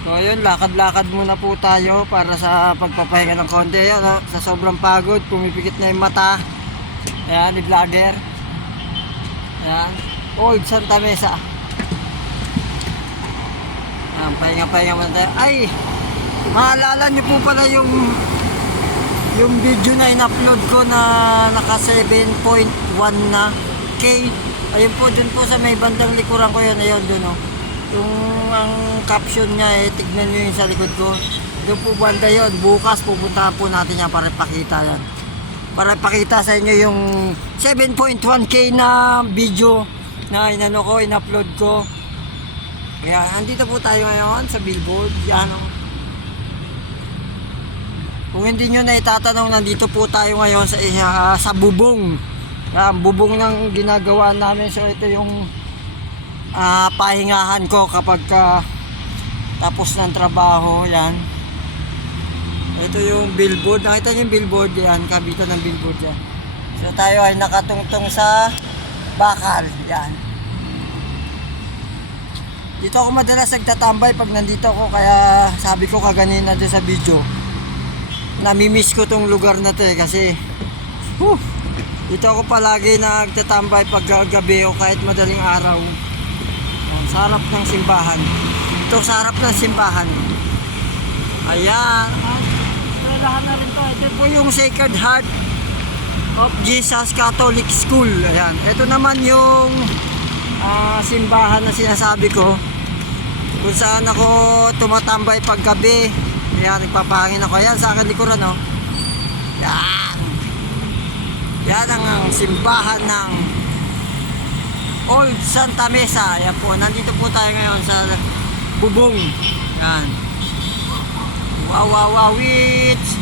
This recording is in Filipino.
So ayun, lakad-lakad muna po tayo para sa pagpapahinga ng konti. Ayan, oh, sa sobrang pagod, pumipikit na yung mata. Ayan, ni vlogger. Ayan, Old Santa Mesa. Ayan, pahinga-pahinga muna tayo. Ay, maalala nyo po pala yung video na in-upload ko na naka 7.1 na K. Ayun po, dun po sa may bandang likuran ko yun. Ayun, dun oh. Yung ang caption niya tignan nyo yung sa likod ko. Doon po banda yun. Bukas pupuntahan po natin yan para ipakita yan. Para ipakita sa inyo yung 7.1k na video na inano ko, in-upload ko. Kaya andito po tayo ngayon sa billboard. Yan oh. Kung hindi nyo na itatanong, nandito po tayo ngayon sa bubong. Yan, bubong ng ginagawa namin. So ito yung pahingahan ko kapag tapos ng trabaho. Yan, ito yung billboard. Nakita nyo yung billboard yan, kabitan ng billboard yan. So tayo ay nakatungtong sa bakal. Yan, dito ako madalas nagtatambay pag nandito ako. Kaya sabi ko kaganina doon sa video, namimiss ko tong lugar na to kasi dito ako palagi nagtatambay pag gabi o kahit madaling araw. Sa harap ng simbahan. Ito sa harap ng simbahan. Ayan. Nalahan na rin to. Ito po yung Sacred Heart of Jesus Catholic School. Ayan. Ito naman yung simbahan na sinasabi ko, kung saan ako tumatambay pag gabi. Ayan, nagpapahangin ako. Ayan, sa akin likuran, oh. Yan. Yan ang simbahan ng Old Santa Mesa. Ayan po, nandito po tayo ngayon sa bubong. Yan. Wow, wow, wow, it's